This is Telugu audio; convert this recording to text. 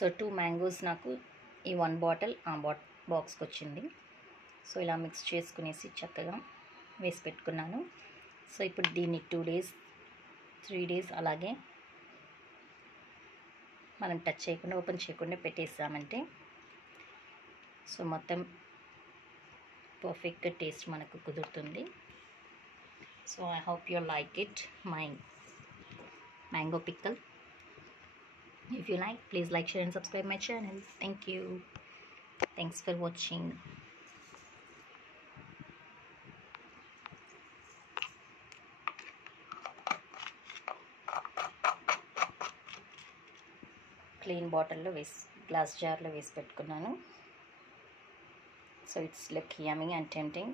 సో 2 మ్యాంగోస్ నాకు ఈ 1 బాటిల్ ఆ బాక్స్కి వచ్చింది. సో ఇలా మిక్స్ చేసుకునేసి చక్కగా వేసి పెట్టుకున్నాను. సో ఇప్పుడు దీన్ని 2 డేస్ 3 డేస్ అలాగే మనం టచ్ చేయకుండా ఓపెన్ చేయకుండా పెట్టేసామంటే సో మొత్తం పర్ఫెక్ట్గా టేస్ట్ మనకు కుదురుతుంది. So I hope you like it, my mango pickle. If you like, please like, share and subscribe my channel. Thank you. Thanks for watching. Clean bottle lo vesi glass jar lo vesi pettukunnanu. So it's look yummy and tempting.